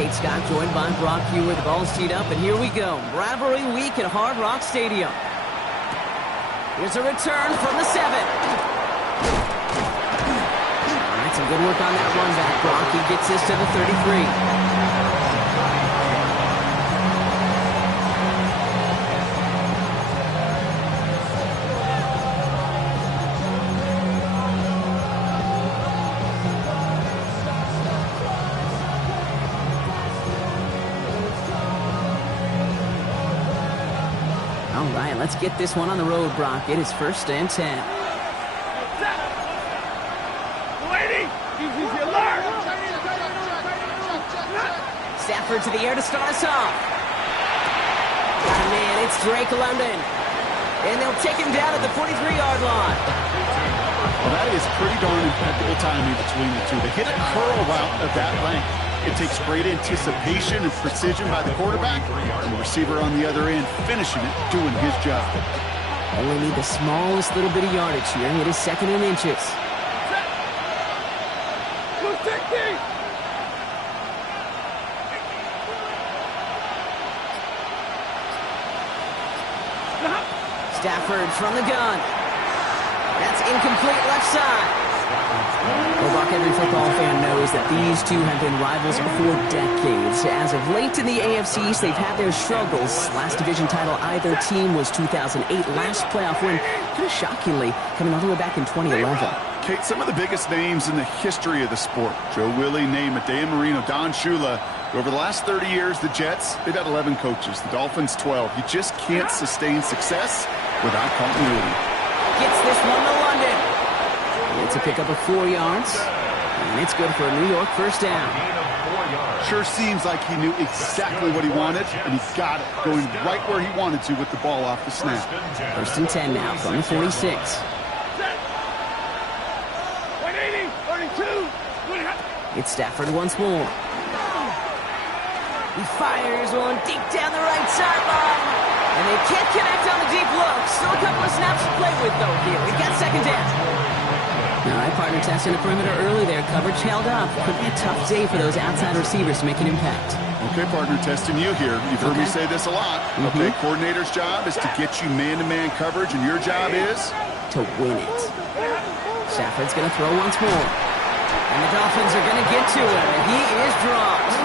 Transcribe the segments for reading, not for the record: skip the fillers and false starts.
Kate Scott joined by Brock Hewer. The ball's teed up, and here we go. Rivalry week at Hard Rock Stadium. Here's a return from the 7. All right, some good work on that run back. Brock, he gets this to the 33. All right, let's get this one on the road, Brock. It is 1st and 10. Stafford to the air to start us off. Got a man, it's Drake London. And they'll take him down at the 43-yard line. Well, that is pretty darn impeccable timing between the two. To hit a curl route of that length, it takes great anticipation and precision by the quarterback, and the receiver on the other end finishing it, doing his job. Only need the smallest little bit of yardage here. It is 2nd and inches. Stafford from the gun. That's incomplete left side. Well, Buck, every football fan knows that these two have been rivals for decades. As of late in the AFC East, they've had their struggles. Last division title either team was 2008. Last playoff win, kind of shockingly, coming all the way back in 2011. Kate, some of the biggest names in the history of the sport. Joe Willie, Namath, Dan Marino, Don Shula. Over the last 30 years, the Jets, they've had 11 coaches. The Dolphins, 12. You just can't sustain success without continuity. Gets this one to London. It's a pickup of 4 yards, and it's good for a New York 1st down. Sure seems like he knew exactly what he wanted, and he got it, going right where he wanted to with the ball off the snap. 1st and 10 now from the 46. It's Stafford once more. He fires one deep down the right sideline, and they can't connect on the deep look. Still a couple of snaps to play with, though, here. We got 2nd down. All right, partner testing the perimeter early there. Coverage held up. Could be a tough day for those outside receivers to make an impact. Okay, partner, testing you here. You've heard me say this a lot. Okay, coordinator's job is to get you man-to-man coverage, and your job is? To win it. Stafford's going to throw once more. And the Dolphins are going to get to him, and he is dropped.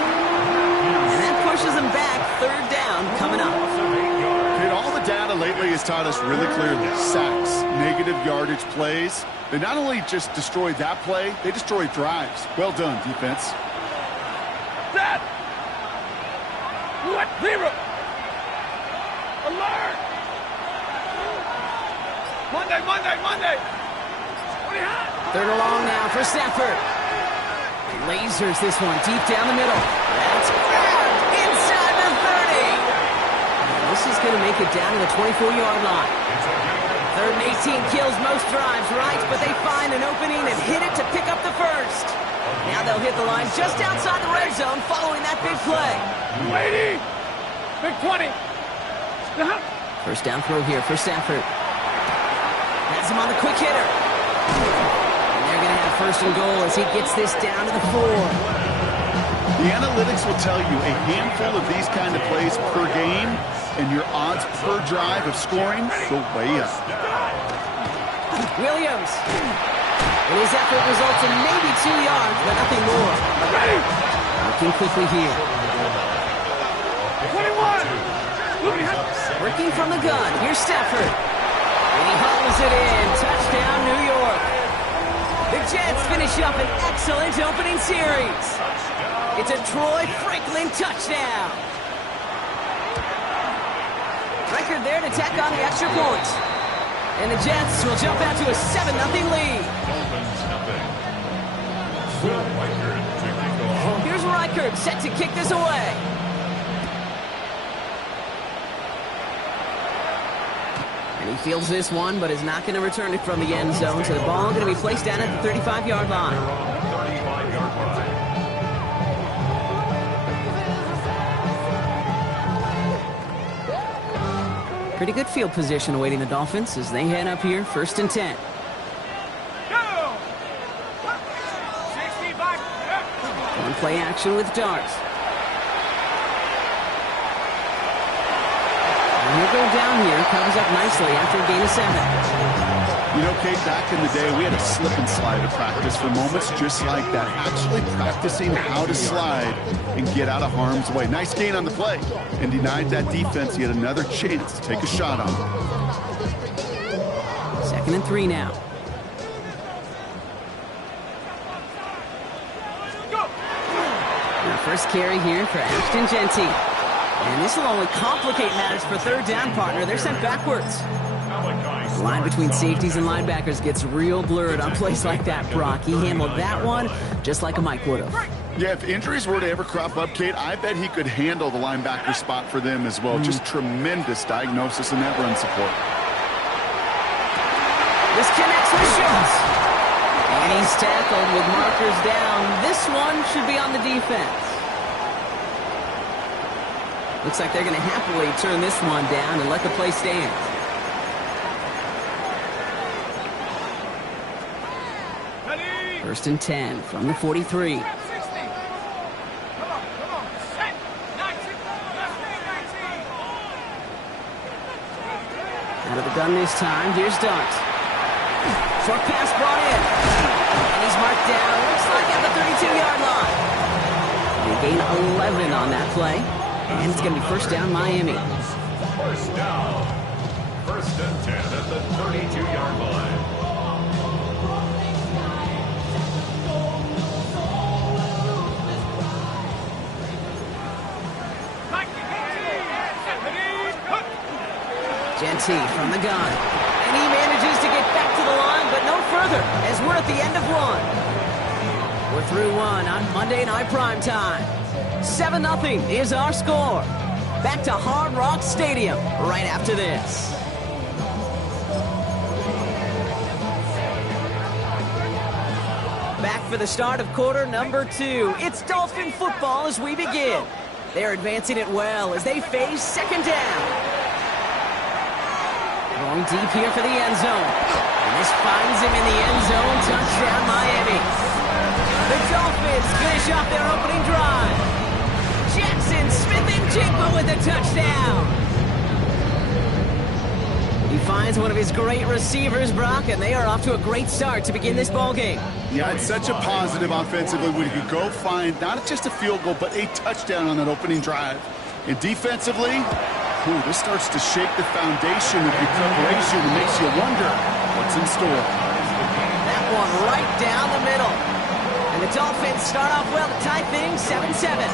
And that pushes him back. 3rd down coming up. Okay, all the data lately has taught us really clearly. Sacks, negative yardage plays. They not only just destroy that play, they destroy drives. Well done, defense. Set! What? Zero! Alert! Monday! 3rd and long now for Stafford. Lasers this one deep down the middle. That's grabbed inside the 30. And this is going to make it down to the 24-yard line. 3rd and 18 kills most drives, right? But they find an opening and hit it to pick up the 1st. Now they'll hit the line just outside the red zone following that big play. Lady! Big 20. 1st down throw here for Stafford. Has him on the quick hitter. And they're going to have 1st and goal as he gets this down to the 4. The analytics will tell you a handful of these kind of plays per game, and your odds per drive of scoring go way up. Williams. And his effort results in maybe 2 yards, but nothing more. Ready! Working quickly here. 21! Working from the gun. Here's Stafford. And he hauls it in. Touchdown, New York. The Jets finish up an excellent opening series. It's a Troy Franklin touchdown. Record there to tack on the extra point. And the Jets will jump out to a 7-0 lead. Here's Reichert set to kick this away. And he fields this one, but is not going to return it from the end zone. So the ball going to be placed down at the 35-yard line. Pretty good field position awaiting the Dolphins as they head up here, 1st and 10. One play action with darts. he'll go down here, covers up nicely after a gain of 7. You know, Kate, back in the day, we had a slip and slide at practice for moments just like that. Actually practicing how to slide and get out of harm's way. Nice gain on the play. And denied that defense yet another chance to take a shot on him. 2nd and 3 now. Our first carry here for Ashton Genty. And this will only complicate matters for 3rd down, partner. They're sent backwards. The line between safeties and linebackers gets real blurred on plays like that, Brock. He handled that one just like a Mike would have. Yeah, if injuries were to ever crop up, Kate, I bet he could handle the linebacker spot for them as well. Just tremendous diagnosis in that run support. This connects with Schultz. And he's tackled with markers down. This one should be on the defense. Looks like they're going to happily turn this one down and let the play stand. First and 10 from the 43. Out of the gun this time, here's Dart. Short pass brought in. And he's marked down, looks like at the 32-yard line. They gain 11 on that play. And it's going to be first down, Miami. First down. First and 10 at the 32-yard line. Genty from the gun. And he manages to get back to the line, but no further, as we're at the end of 1. We're through 1 on Monday Night Primetime. 7-0 is our score. Back to Hard Rock Stadium right after this. Back for the start of quarter number 2. It's Dolphin football as we begin. They're advancing it well as they face 2nd down. Going deep here for the end zone. And this finds him in the end zone. Touchdown, Miami. The Dolphins finish off their opening drive. Jackson Smith-Njigba with a touchdown. He finds one of his great receivers, Brock, and they are off to a great start to begin this ball game. Yeah, it's such a positive offensively when you could go find not just a field goal, but a touchdown on that opening drive. And defensively, this starts to shake the foundation of your preparation and makes you wonder what's in store. That one right down the middle. And the Dolphins start off well to tie things 7-7.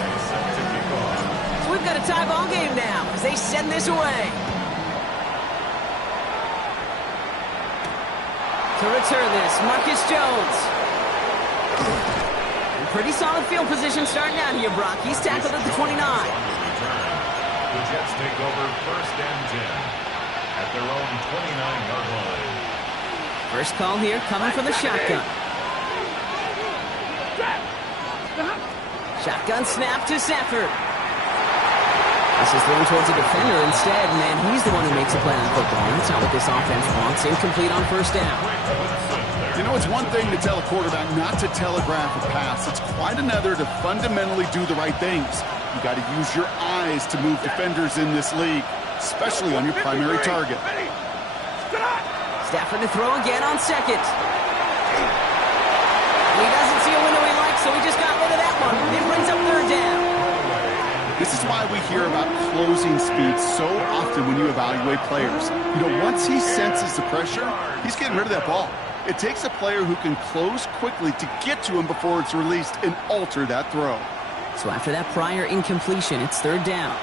So we've got a tie ball game now as they send this away. To return this, Marcus Jones. And pretty solid field position starting out here, Brock. He's tackled at the 29. The Jets take over first and 10 at their own 29-yard line. First call here coming from the shotgun. Shotgun snap to Stafford. This is thrown towards a defender instead, and he's the one who makes a play on football. That's not what this offense wants. Incomplete on first down. You know, it's one thing to tell a quarterback not to telegraph a pass. It's quite another to fundamentally do the right things. You got to use your eyes to move defenders in this league, especially on your primary target. Stafford to throw again on second. He doesn't see a window he likes, so he just got rid of that one. It brings up third down. This is why we hear about closing speed so often when you evaluate players. You know, once he senses the pressure, he's getting rid of that ball. It takes a player who can close quickly to get to him before it's released and alter that throw. So after that prior incompletion, it's third down.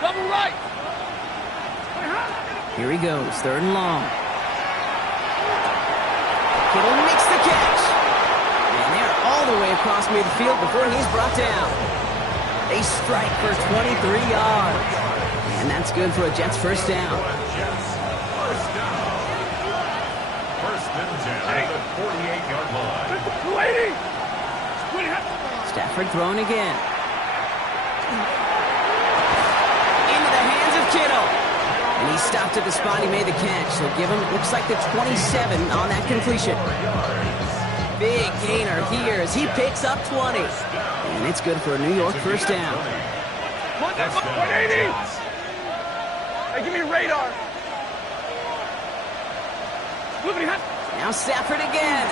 Double right. Here he goes, third and long. Kittle makes the catch. And they're all the way across midfield before he's brought down. They strike for 23 yards. And that's good for a Jets first down. First and 10 at the 48-yard line. Stafford throwing again. Into the hands of Kittle. And he stopped at the spot he made the catch. So give him, looks like the 27 on that completion. Big gainer here as he picks up 20. And it's good for a New York first down. 180! Hey, give me radar. Now Stafford again.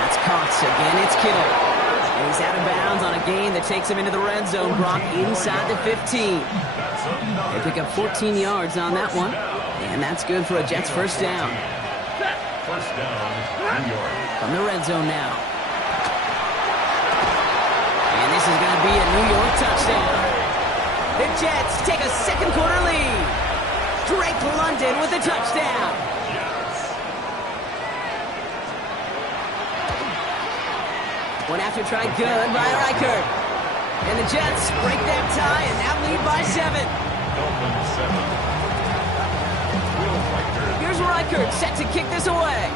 That's Cox again. It's Kittle. And he's out of bounds on a gain that takes him into the red zone. Brock inside the 15. They pick up 14 yards on that one. And that's good for a Jets first down. First down, New York. From the red zone now. And this is going to be a New York touchdown. The Jets take a second quarter lead. Drake London with a touchdown. One after try good by Reichert. And the Jets break that tie and now lead by 7. Dolphins 7. Here's Reichert set to kick this away.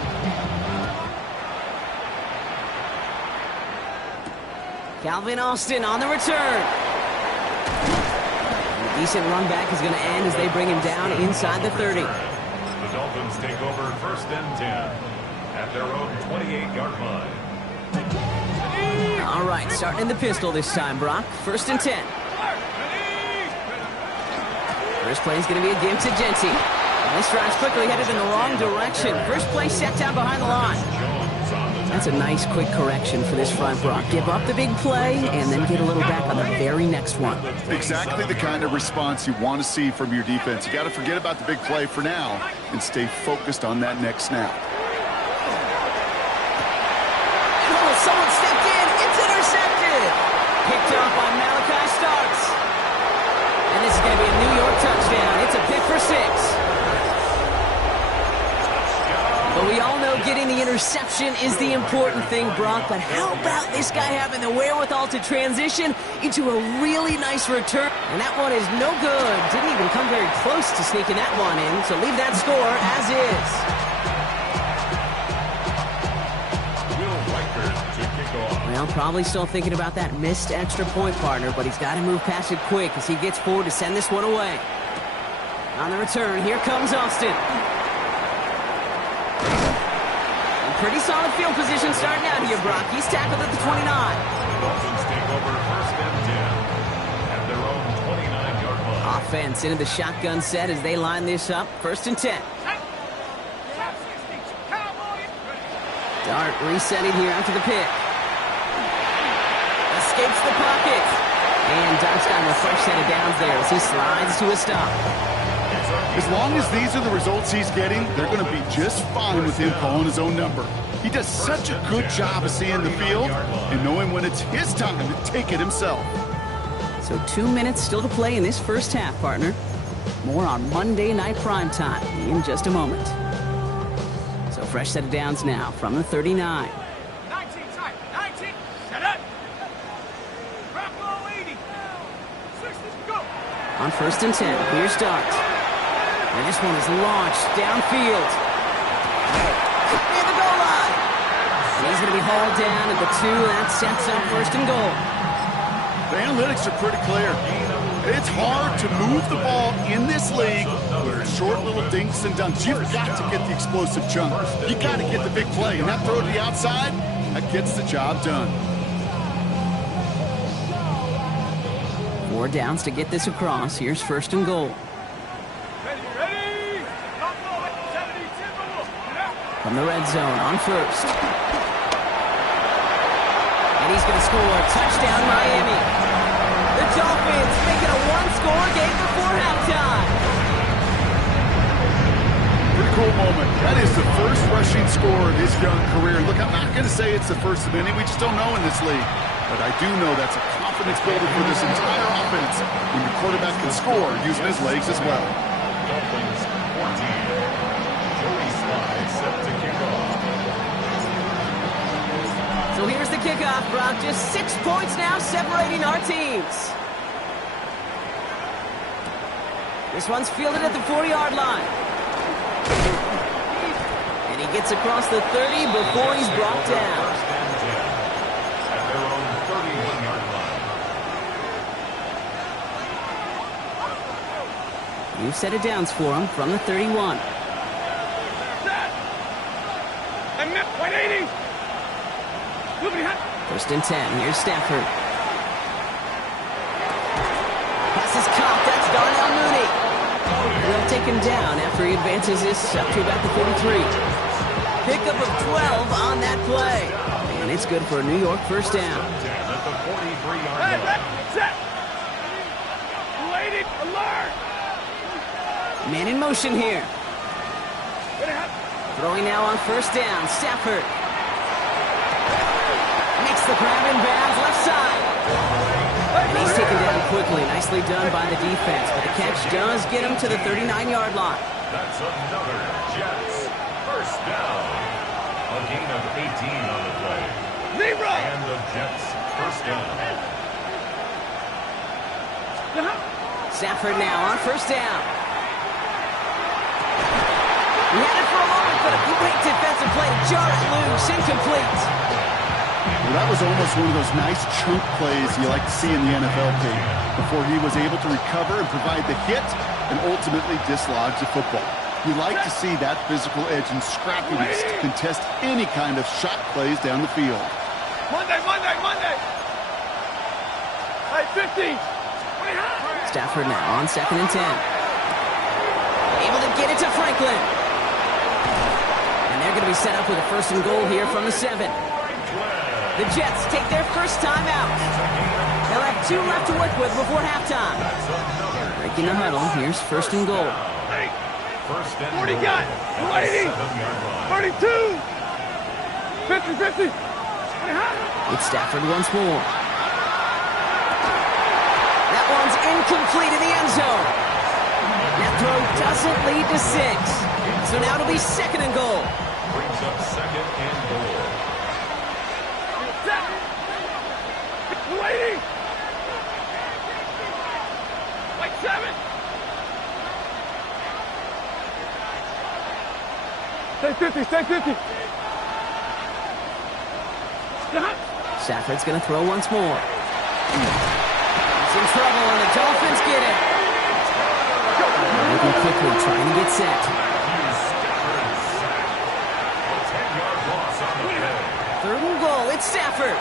Calvin Austin on the return. A decent run back is going to end as they bring him down inside the 30. The Dolphins take over first and 10 at their own 28-yard line. All right, starting in the pistol this time, Brock. First and 10. First play is going to be a give to Genty. And this drive's quickly headed in the wrong direction. First play set down behind the line. That's a nice quick correction for this front, Brock. Give up the big play and then get a little back on the very next one. Exactly the kind of response you want to see from your defense. You got to forget about the big play for now and stay focused on that next snap. Oh, someone stepped in. It's intercepted. Picked up by Malachi Starks. And this is going to be a New York touchdown. It's a pick for 6. But we all know getting the interception is the important thing, Brock. But how about this guy having the wherewithal to transition into a really nice return? And that one is no good. Didn't even come very close to sneaking that one in. So leave that score as is. Well, probably still thinking about that missed extra point, partner. But he's got to move past it quick as he gets forward to send this one away. On the return, here comes Austin. Pretty solid field position starting out here, Brock. He's tackled at the 29. Dolphins take over first and 10 at their own 29-yard line. Offense into the shotgun set as they line this up. First and 10. Dart resetting here after the pick. Escapes the pocket. And Dart's got a fresh set of downs there as he slides to a stop. As long as these are the results he's getting, they're going to be just fine with him calling his own number. He does such a good job of seeing the field and knowing when it's his time to take it himself. So 2 minutes still to play in this first half, partner. More on Monday Night Primetime in just a moment. So fresh set of downs now from the 39. 19 tight, 19, set up. Drop low 80. 60, go. On first and 10, here's Dart. And this one is launched downfield. Near the goal line. And he's going to be hauled down at the 2. That sets up first and goal. The analytics are pretty clear. It's hard to move the ball in this league with short little dinks and dunks. You've got to get the explosive chunk. You got to get the big play. And that throw to the outside, that gets the job done. 4 downs to get this across. Here's first and goal. Ready. From the red zone on first. And he's going to score. Touchdown, Miami. The Dolphins make it a 1-score game before halftime. Pretty cool moment. That is the first rushing score of his young career. Look, I'm not going to say it's the first of many. We just don't know in this league. But I do know that's a confidence builder for this entire offense when your quarterback can score using his legs as well. Dolphins 14. Joey Sly set to kick off. So here's the kickoff, Brock. Just 6 points now separating our teams. This one's fielded at the 40-yard line. And he gets across the 30 before he's brought down. At their own 31-yard line. New set of downs for him from the 31. 180. First and 10. Here's Stafford. Pass is caught. That's Darnell Mooney. They'll take him down after he advances this up to about the 43. Pickup of 12 on that play. And it's good for a New York first down. At the 43-yard line. Set. Waiting. Alert. Man in motion here. Throwing now on first down. Stafford. Makes the grab in bounds left side. And he's taken down quickly. Nicely done by the defense. But the catch does get him to the 39-yard line. That's another Jets first down. A gain of 18 on the play. Zero. And the Jets first down. Stafford now on first down. He had it for a moment, but a great defensive play to jar it loose. Incomplete. Well, that was almost one of those nice chunk plays you like to see in the NFL tape before he was able to recover and provide the hit and ultimately dislodge the football. You like to see that physical edge and scrappiness to contest any kind of shot plays down the field. Monday. Hey, 50. Stafford now on second and 10. Able to get it to Franklin. And they're going to be set up with a first and goal here from the 7. The Jets take their first time out. They'll have 2 left to work with before halftime. Breaking the huddle, here's first and goal. First and 40 goal. got. 80. 32. 50. It's Stafford once more. That one's incomplete in the end zone. That throw doesn't lead to 6. So now it'll be second and goal. Brings up second and goal. Waiting. Like 7. Stay 50. Stafford's going to throw once more. He's in trouble, and the Dolphins get it. Moving quickly, trying to get set. Third and goal, it's Stafford.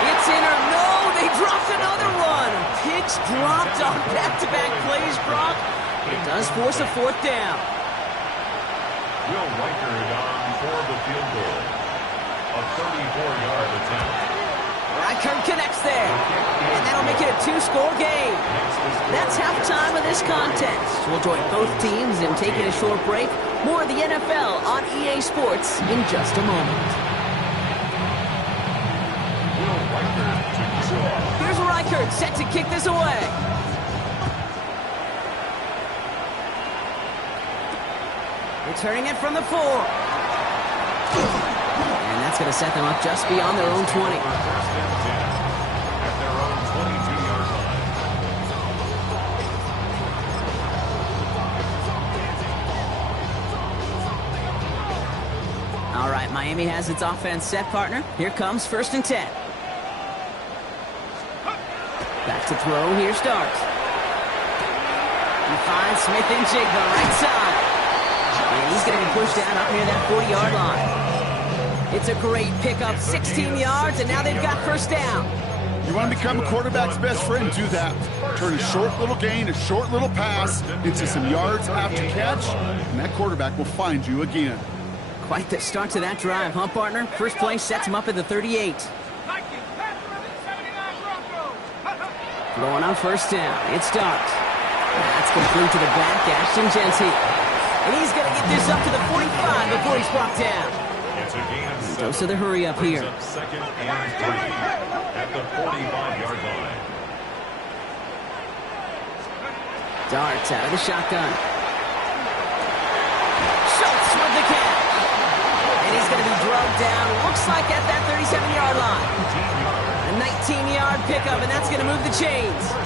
It's in or no, they dropped another one. Picks dropped on back-to-back plays, Brock. It does force a fourth down. Will Reichard on for the field goal. A 34-yard attempt. Reichard connects there. And that'll make it a 2-score game. That's halftime of this contest. We'll join both teams in taking a short break. More of the NFL on EA Sports in just a moment. Here's Reichard set to kick this away. Returning it from the 4. And that's going to set them up just beyond their own 20. First and 10 at their own 22-yard line. All right, Miami has its offense set, partner. Here comes first and 10. Back to throw. Here starts. He finds Smith and Jigba right side. And he's going to be pushed down up near that 40-yard line. It's a great pickup, 16 yards, and now they've got first down. You want to become a quarterback's best friend, do that. Turn a short little gain, a short little pass into some yards after catch, and that quarterback will find you again. Quite the start to that drive, huh, partner? First play sets him up at the 38. Throwing on first down. It starts. That's complete to the back, Ashton Genty. And he's going to get this up to the 45 before he's brought down. It's a gain of 7. Dose of the hurry up here. Brings up second and 3 at the 45-yard line. Darts out of the shotgun. Schultz with the catch. And he's going to be drugged down, looks like at that 37-yard line. A 19-yard pickup, and that's going to move the chains.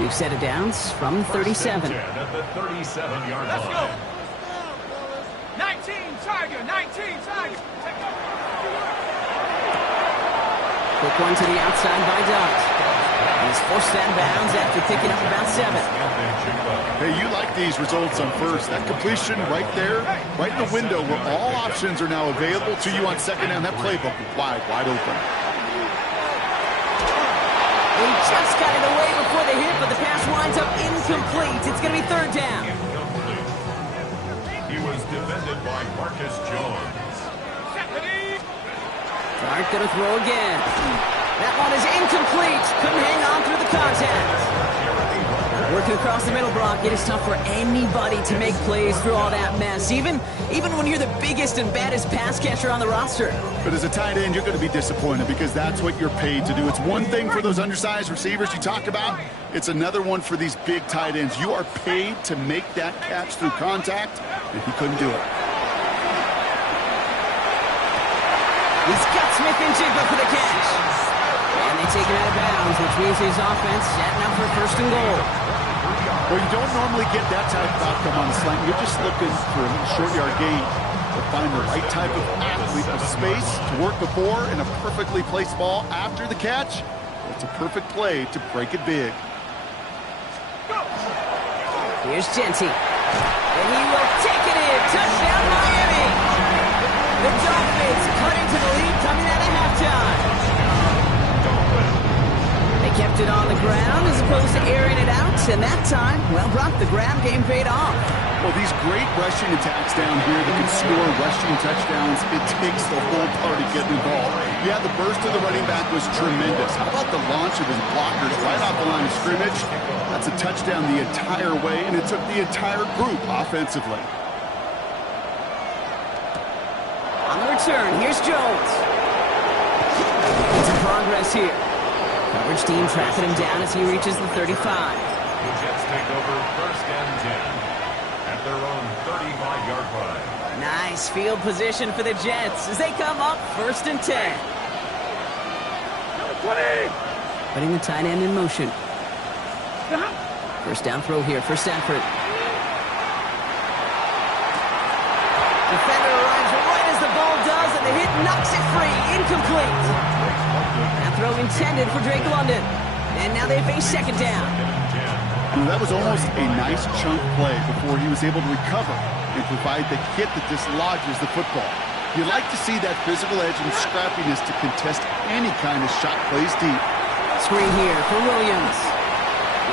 We've set it down from 37. At the 37-yard line. Let's go. 19 Tiger. Quick one to the outside by Dart. He's forced out of bounds after picking up about 7. Hey, you like these results on first. That completion right there, right in the window where all options are now available to you on second down. That playbook wide open. He just got it away before the hit, but the pass winds up incomplete. It's going to be 3rd down. He was defended by Marcus Jones. Clark going to throw again. That one is incomplete. Couldn't hang on through the contact. Working across the middle, Brock, it is tough for anybody to make plays through all that mess, even when you're the biggest and baddest pass catcher on the roster. But as a tight end, you're going to be disappointed because that's what you're paid to do. It's one thing for those undersized receivers you talk about. It's another one for these big tight ends. You are paid to make that catch through contact, and he couldn't do it. He's got Smith and Jigba for the catch. And they take him out of bounds, which means his offense setting up for 1st and goal. Well, you don't normally get that type of outcome on the slant. You're just looking for a short yard gain to find the right type of athlete with space to work before and a perfectly placed ball after the catch. It's a perfect play to break it big. Here's Genty. And he will take it in. Touchdown, Miami. The Dolphins cut into the lead coming out of halftime. They kept it on the ground as opposed to airing it out, and that time, well, Brock, the ground game paid off. Well, these great rushing attacks down here that can score rushing touchdowns, it takes the whole party getting involved. Yeah, the burst of the running back was tremendous. How about the launch of his blockers right off the line of scrimmage? That's a touchdown the entire way, and it took the entire group offensively. On the return, here's Jones. It's in progress here. Coverage team tracking him down as he reaches the 35. The Jets take over 1st and 10 at their own 35-yard line. Nice field position for the Jets as they come up 1st and 10. 20! Putting the tight end in motion. 1st down throw here for Stafford. Defender arrives right as the ball does, and the hit knocks it free. Incomplete. That throw intended for Drake London. And now they face 2nd down. That was almost a nice chunk play before he was able to recover and provide the hit that dislodges the football. You like to see that physical edge and scrappiness to contest any kind of shot plays deep. Screen here for Williams.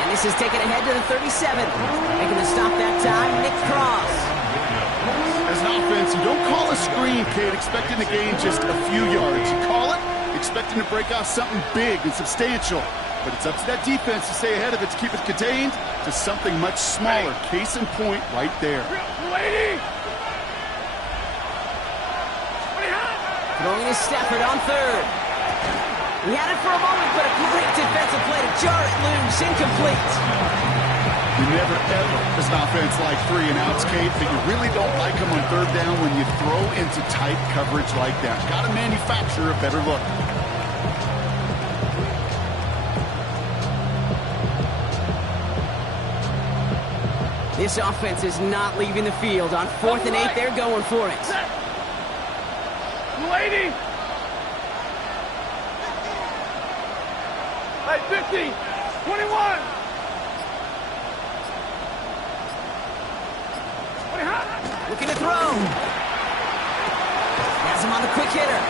And this is taken ahead to the 37. Making the stop that time, Nick Cross. As an offense, you don't call a screen, Kate, expecting to gain just a few yards. You call it expecting to break off something big and substantial. But it's up to that defense to stay ahead of it, to keep it contained to something much smaller. Case in point right there. Throwing to Stafford on 3rd. He had it for a moment, but a great defensive play to jar it loose. Incomplete. You never ever, as an offense, like 3 and outs, Kate, but you really don't like them on 3rd down when you throw into tight coverage like that. Got to manufacture a better look. This offense is not leaving the field. On 4th and 8, they're going for it. 280! 50! 21! Looking to throw. Has him on the quick hitter.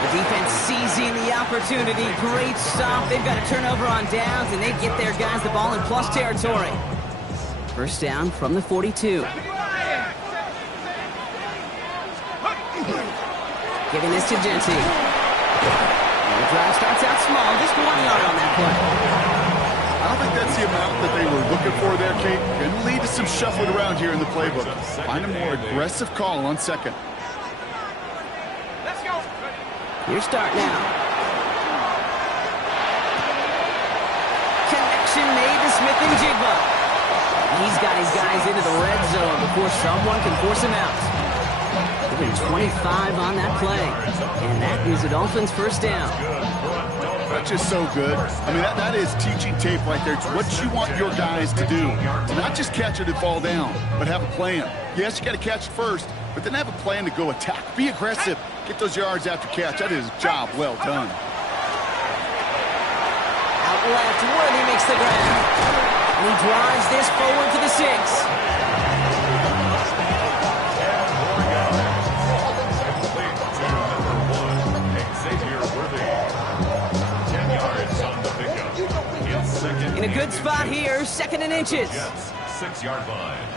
The defense seizing the opportunity. Great stop. They've got a turnover on downs, and they get their guys the ball in plus territory. 1st down from the 42. Giving this to Genty. The drive starts out small, just 1 yard on that play. I don't think that's the amount that they were looking for there, Kate. Going to lead to some shuffling around here in the playbook. Find a more aggressive call on 2nd. Let's go. Your start now. Connection made to Smith and Jigba. He's got his guys into the red zone before someone can force him out. Given 25 on that play. And that is the Dolphins' 1st down. That's just so good. I mean, that is teaching tape right there. It's what you want your guys to do. To not just catch it and fall down, but have a plan. Yes, you got to catch it first, but then have a plan to go attack. Be aggressive. Get those yards after catch. That is a job well done. Out out left. Worthy makes the grab. And he drives this forward for the 6. In a good spot here, 2nd and inches. 6-yard line.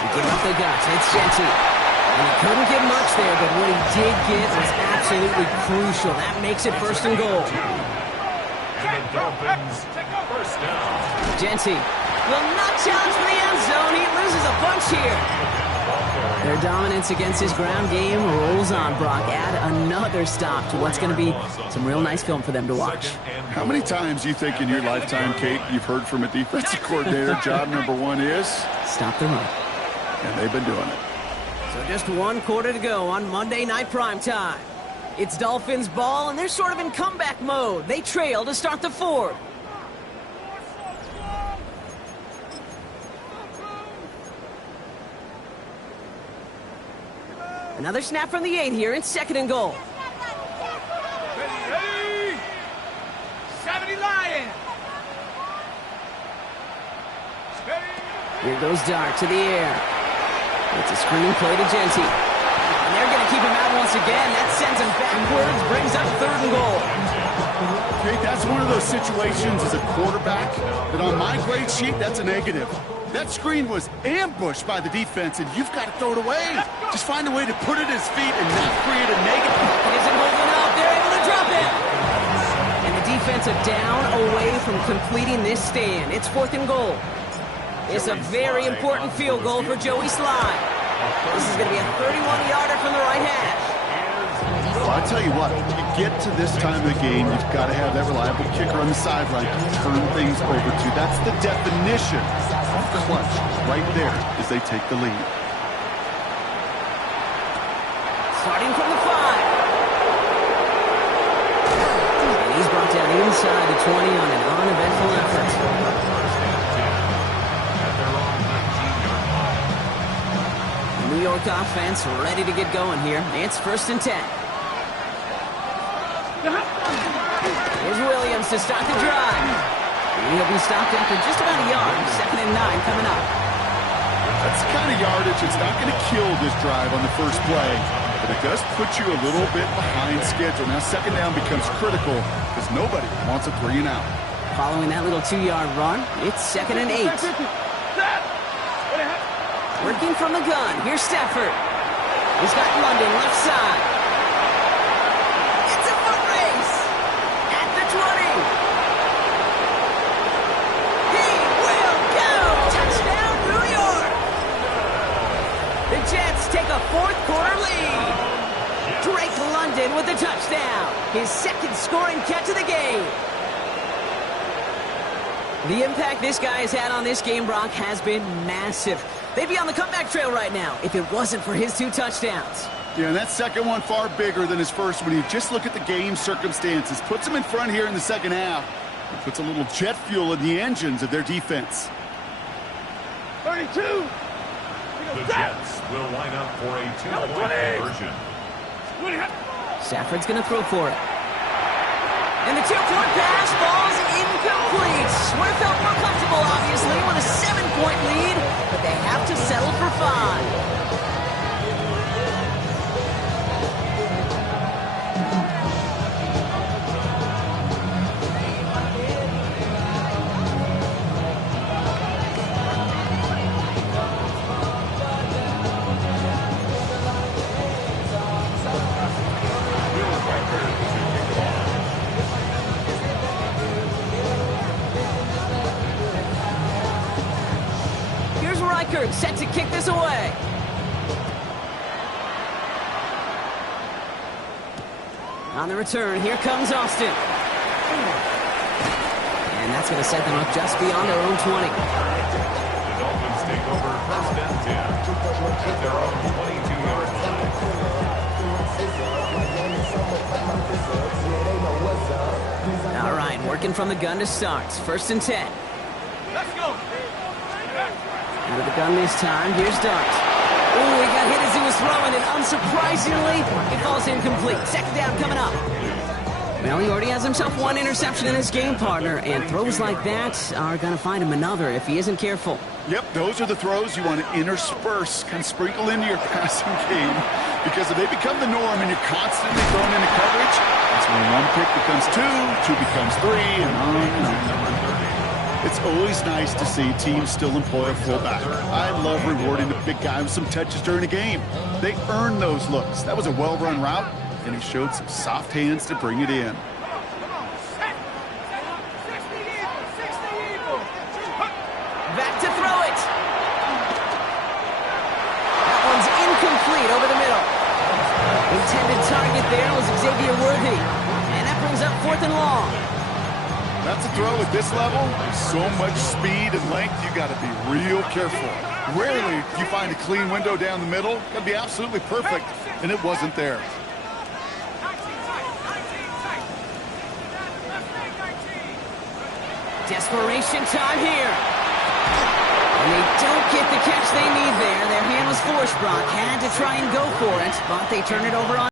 To give up the guts, it's Jenty. And he couldn't get much there, but what he did get was absolutely crucial. That makes it 1st and goal. And the Dolphins, 1st down. Jenty will not challenge for the end zone. He loses a bunch here. Their dominance against his ground game rolls on, Brock. Add another stop to what's going to be some real nice film for them to watch. How many times do you think in your lifetime, Kate, you've heard from a defensive coordinator, job number 1 is? Stop the run. And they've been doing it. So just 1 quarter to go on Monday Night Primetime. It's Dolphins ball, and they're sort of in comeback mode. They trail to start the 4th. Another snap from the 8 here. It's 2nd and goal. Ready. 70 Lion. Here goes Dart to the air. It's a screen play to Jenty. And they're going to keep him out once again. That sends him backwards, brings up 3rd and goal. Kate, that's one of those situations as a quarterback that on my grade sheet, that's a negative. That screen was ambushed by the defense, and you've got to throw it away. Just find a way to put it at his feet and not create a negative. It isn't holding up. They're able to drop it. And the defense a down away from completing this stand. It's 4th and goal. It's a very important field goal for Joey Slye. This is going to be a 31-yarder from the right hash. Well, I tell you what, you get to this time of the game, you've got to have that reliable kicker on the sideline to turn things over to. That's the definition of clutch right there as they take the lead. Starting from the 5. And he's brought down inside the 20 on an uneventful effort. The New York offense ready to get going here. It's 1st and 10. Here's Williams to start the drive. He'll be stopped after just about a yard. 2nd and 9 coming up. That's the kind of yardage that's not going to kill this drive on the first play, but it does put you a little bit behind schedule. Now 2nd down becomes critical because nobody wants a 3 and out. Following that little 2-yard run, it's 2nd and 8. Working from the gun. Here's Stafford. He's got London left side. It's a foot race at the 20. He will go. Touchdown, New York. The Jets take a 4th quarter lead. Drake London with the touchdown. His 2nd scoring catch of the game. The impact this guy has had on this game, Brock, has been massive. They'd be on the comeback trail right now if it wasn't for his 2 touchdowns. Yeah, and that second one far bigger than his first one. You just look at the game circumstances. Puts them in front here in the 2nd half. It puts a little jet fuel in the engines of their defense. 32. The Jets will line up for a 2-point conversion. Stafford's going to throw for it. And the 2-point pass falls incomplete. Would have felt more comfortable, obviously, with a 7-point lead, but they have to settle for 5. Set to kick this away. On the return, here comes Austin. And that's going to set them up just beyond their own 20. The Dolphins take over 1st and 10 at their own 22-yard line. All right, working from the gun to start. 1st and 10. Let's go. Out of the gun this time. Here's Dart. Ooh, he got hit as he was throwing, and unsurprisingly, it falls incomplete. 2nd down coming up. Well, he already has himself one interception in his game, partner, and throws like that are going to find him another if he isn't careful. Yep, those are the throws you want to intersperse, kind of sprinkle into your passing game, because if they become the norm and you're constantly thrown into coverage, that's when one pick becomes two becomes three, and on and on. It's always nice to see teams still employ a fullback. I love rewarding the big guy with some touches during a game. They earn those looks. That was a well-run route, and he showed some soft hands to bring it in. Back to throw it. That one's incomplete over the middle. Intended target there was Xavier Worthy. And that brings up 4th and long. That's a throw at this level. So much speed and length, you got to be real careful. Rarely do you find a clean window down the middle. Got to be absolutely perfect, and it wasn't there. Desperation time here. And they don't get the catch they need there. Their hand was forced, Brock. Had to try and go for it, but they turn it over on